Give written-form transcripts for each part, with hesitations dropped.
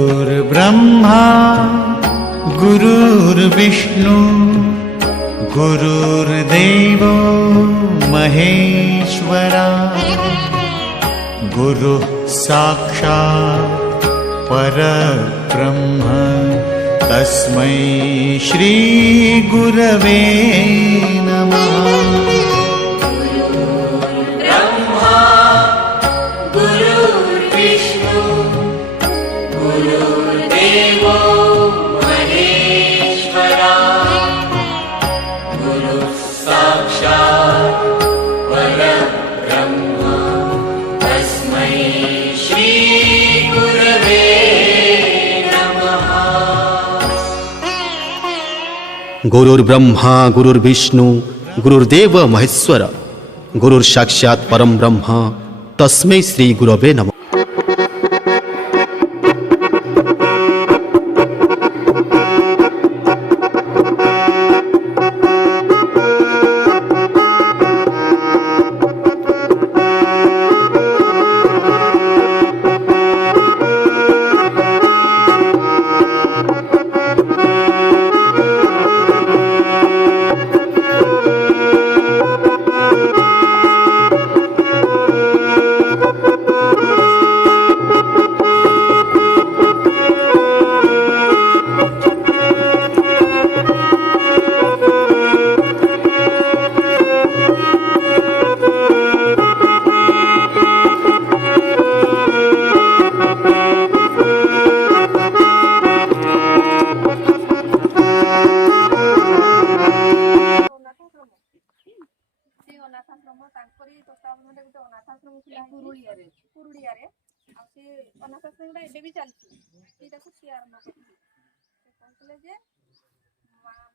गुरुर्ब्रह्मा गुरुर्विष्णु गुरुर्देवो महेश्वरा गुरुः साक्षात् परब्रह्म तस्मै श्री गुरवे नमः। गुरुर्देवो महेश्वरा गुरुः साक्षात् परब्रह्म तस्मै श्री गुरवे नमः। गुरुर्ब्रह्मा गुरुर्विष्णु गुरुर्देव महेश्वर गुरुर्साक्षात् परम ब्रह्म तस्मै श्री गुरवे नमः।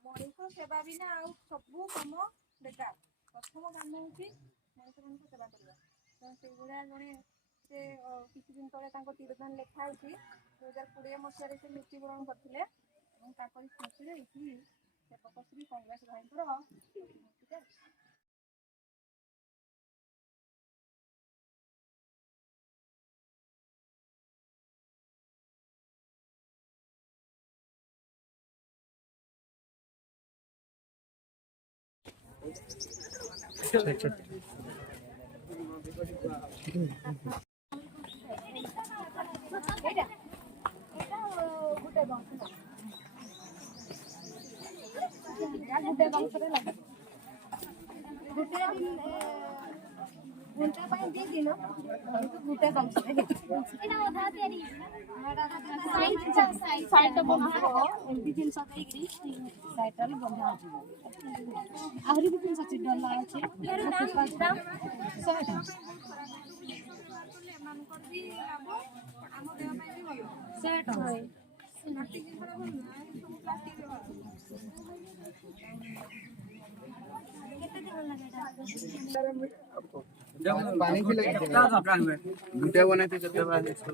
मनीष सेवा बिना आउ सबू कम बेकार प्रथम काम हूँ मनीष मान सेवा करवा से जड़े से किसी दिन तले तीरदान लेखाई 2020 मसीह से मृत्युवरण करते स्मृति ये पकश्री कंग्रेस भाई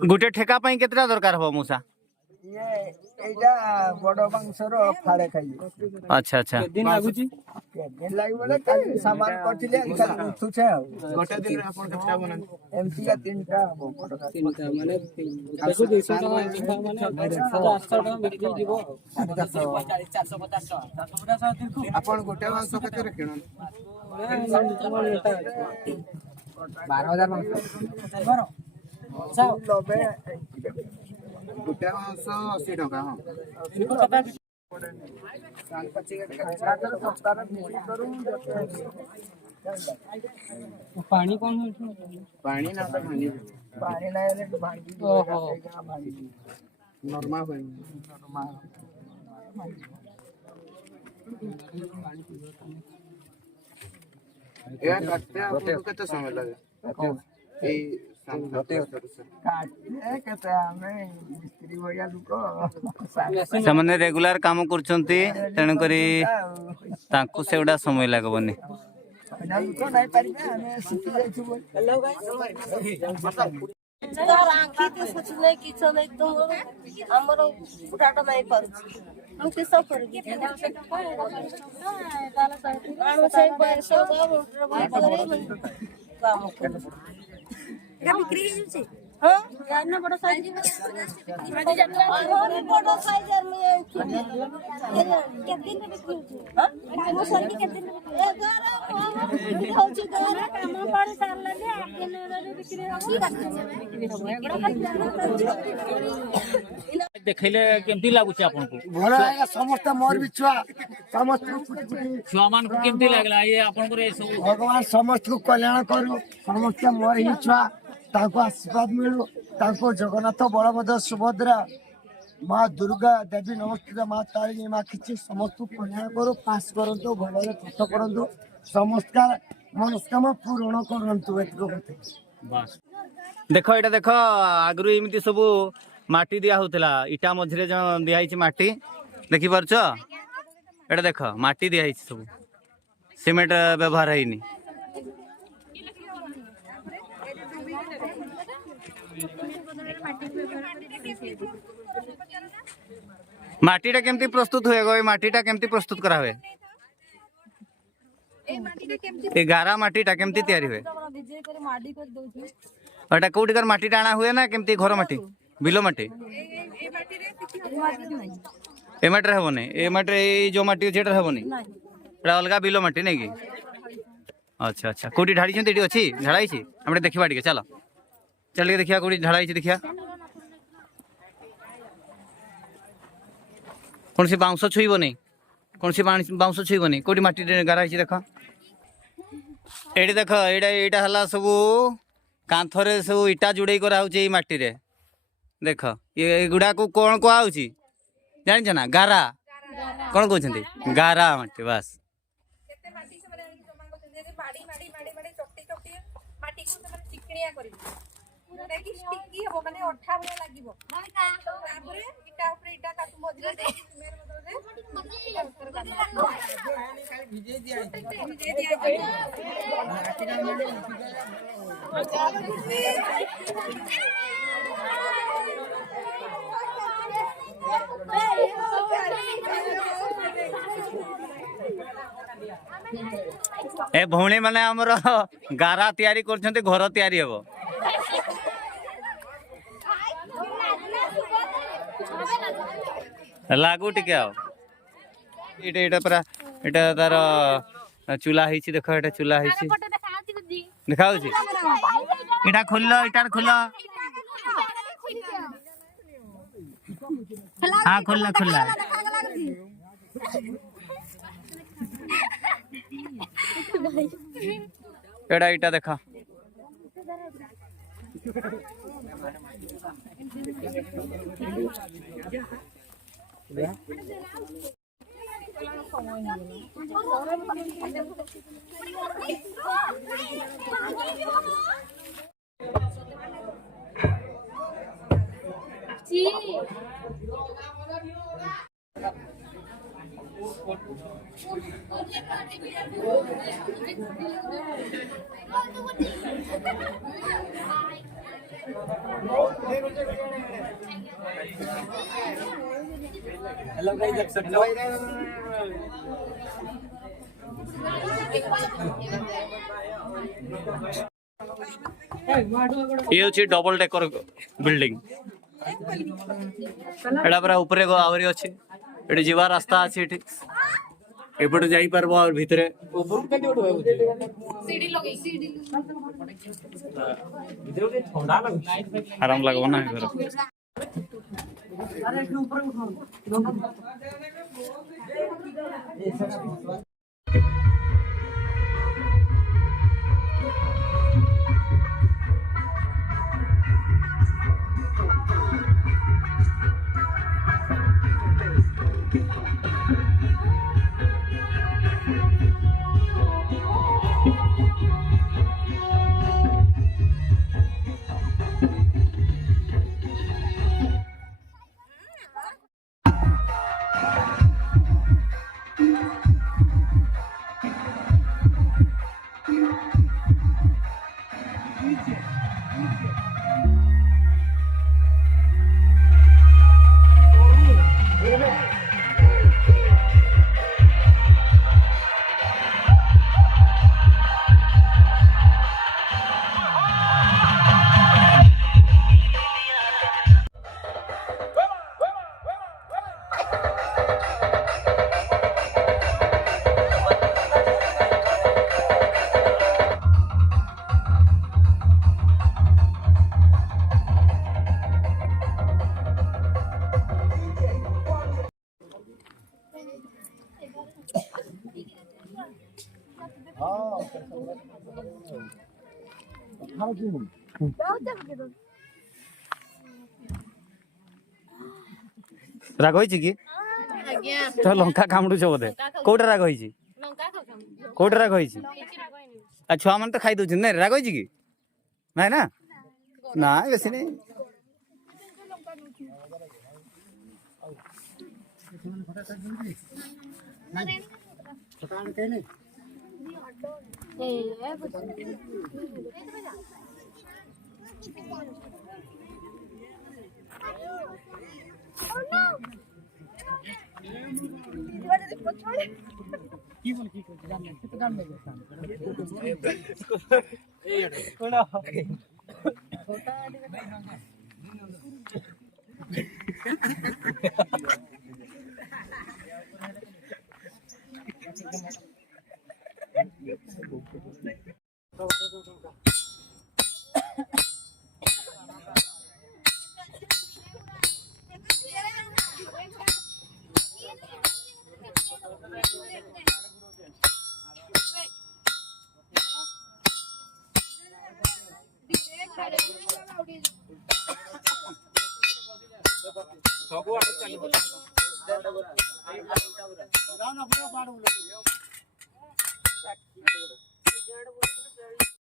गुटे ठेका पाई केतरा दरकार हो मूसा ये एटा बड़ मांसर फाड़े खाई। अच्छा अच्छा दिन लागुची दिन लागि बोले काली सामान करथिले काली उठुछे गोटे दिन रे आपन केतरा बना एमसी का तीनटा हो तीनटा माने देखो 200 टका माने 400 टका बिक्री जीवो 450 आपन गोटे मांस केते रे किणन 12000 मांस 90 गोटे मांस 80 टका हां पानी कौन पानी ना तो भांगी पानी ना रे भांगी ओहो नॉर्मल भाई नॉर्मल ये काटते आपको कितना समय लगे ए କାଟିଲେ କେତେ ଆମେ ମିସ୍ତ୍ରୀ ଭଳିଆ ଲୋକ ସେମାନେ ରେଗୁଲାର କାମ କରୁଛନ୍ତି ତେଣୁକରି ତାଙ୍କୁ ସେଗୁଡ଼ା ସମୟ ଲାଗିବନି। ଲୋକ ନାଇଁ ପାରିବେ ଆମେ ଶିଖି ଯାଇଛୁ ଆଖି ତ କିଛି ନାହିଁ କିଛି ନାହିଁ ତୁମର ଆମର ବୁଢାଟା ନାଇଁ ପାରୁଛି ମୁଁ କିସ କରିବି ଆମେ ସେଇ ବୟସ କାମ କରୁଛୁ ବିକ୍ରି ହେଇଯାଉଛି ହଁ ବଡ ସାଇଜ ବଡ ସାଇଜ ଦେଖେଇଲେ କେମିତି ଲାଗୁଛି ଆପଣଙ୍କୁ? ଭଲ ଲାଗିଲା ସମସ୍ତେ ମୋର ବି ଛୁଆ ସମସ୍ତଙ୍କୁ ଛୁଆ ମାନଙ୍କୁ କେମିତି ଲାଗିଲା ଇଏ ଆପଣଙ୍କର ଏ ସବୁ? ଭଗବାନ ସମସ୍ତଙ୍କୁ କଲ୍ୟାଣ କରୁ ସମସ୍ତେ ମୋର ହିଁ ଛୁଆ ତାଙ୍କୁ ଆଶୀର୍ବାଦ ମିଳୁ ତାଙ୍କୁ ଜଗନ୍ନାଥ ବଳଭଦ୍ର ସୁଭଦ୍ରା ମା ଦୁର୍ଗା ଦେବୀ ନମସ୍କୃତ ମା ତାରିଣୀ ମା କିଛି ସମସ୍ତଙ୍କୁ କଲ୍ୟାଣ କରୁ ପାସ୍ କରନ୍ତୁ ଭଲରେ ପାଠ ପଢନ୍ତୁ ସମସ୍ତ ମନସ୍କାମନା ପୂରଣ କରନ୍ତୁ ଏତିକ କଥା। ଦେଖ ଏଇଟା ଦେଖ ଆଗରୁ ଏମିତି ସବୁ ମାଟି ଦିଆ ହଉଥିଲା ଇଟା ମଝିରେ ଦିଆ ହେଇଛି ମାଟି ଦେଖିପାରୁଛ ଏଇଟା ଦେଖ ମାଟି ଦିଆ ହେଇଛି ସବୁ ସିମେଣ୍ଟ ବ୍ୟବହାର ହେଇନି। ମାଟିଟା କେମିତି ପ୍ରସ୍ତୁତ ହୁଏ ଏ ମାଟିଟା କେମିତି ପ୍ରସ୍ତୁତ କରା ହୁଏ? ଏ ଗାରା ମାଟିଟା କେମିତି ତିଆରି ହୁଏ? ଏଟା କୋଉଠିକାର ମାଟିଟା ଆଣା ହୁଏ ନା କେମିତି ଘର ମାଟି ବିଲ ମାଟି? ଏ ମାଟିରେ ହବନି ଏ ମାଟିରେ ଏଇ ଯୋଉ ମାଟି ଅଛି ଏଟା ହବନି ଏଟା ଅଲଗା ବିଲ ମାଟି ନାଇଁ କି? ଆଚ୍ଛା ଆଚ୍ଛା କୋଉଠି ଢାଳିଛନ୍ତି ଏଠି ଅଛି ଢାଳା ହେଇଛି ଆମେ ଦେଖିବା ଟିକେ ଚାଲ ଚାଲ ଟିକେ ଦେଖିବା କୋଉଠି ଢାଳା ହେଇଛି ଦେଖିବା। କୌଣସି ବାଉଁଶ ଛୁଇଁବନି କୌଣସି ବାଉଁଶ ଛୁଇଁବନି କୋଉଠି ମାଟି ଗାରା ହେଇଛି ଦେଖ ଏଇଠି ଦେଖ ଏଇଟା ହେଲା ସବୁ କାନ୍ଥରେ ସବୁ ଇଟା ଯୋଡେଇ କରାହଉଛି ଏଇ ମାଟିରେ ଦେଖ ଏଗୁଡାକୁ କଣ କୁହାହଉଛି ଜାଣିଛ ନା? ଗାରା କଣ କହୁଛନ୍ତି? ଗାରା ମାଟି ବାସ୍। ए भौणी माने हमर गारा तैयारी करछन्ते घर तैयारी हेबो लागू टिके आओ एटा परा एटा तार चूल्हा हिची देखो एटा चूल्हा हिची देखाउची एटा खोललो एटा खोललो हां खोलला खोलला एटा एटा देखा हेलो गाइस हेलो ये होची डबल डेकर बिल्डिंग एडा पूरा ऊपर आवरी अछि एडी जीवा रास्ता अछि एठी एपटे जाई परबो और भितरे ऊपर केते ओठ सीडी लगे सीडी भितरे ठंडा लागो आराम लागो ना घर अरे ऊपर उठो ରାଗ ହେଇଛି କି ତ ଲଙ୍କା କାମୁଡୁଛ ବୋଧେ କୋଉଟା ରାଗ ହେଇଛି କୋଉଟା ରାଗ ହେଇଛି ଆଉ ଛୁଆ ମାନେ ତ ଖାଇ ଦଉଛନ୍ତି ନାଇଁ ରାଗ ହେଇଛି କି ନାଇଁ ନା ନା ବେଶୀ ନାଇଁ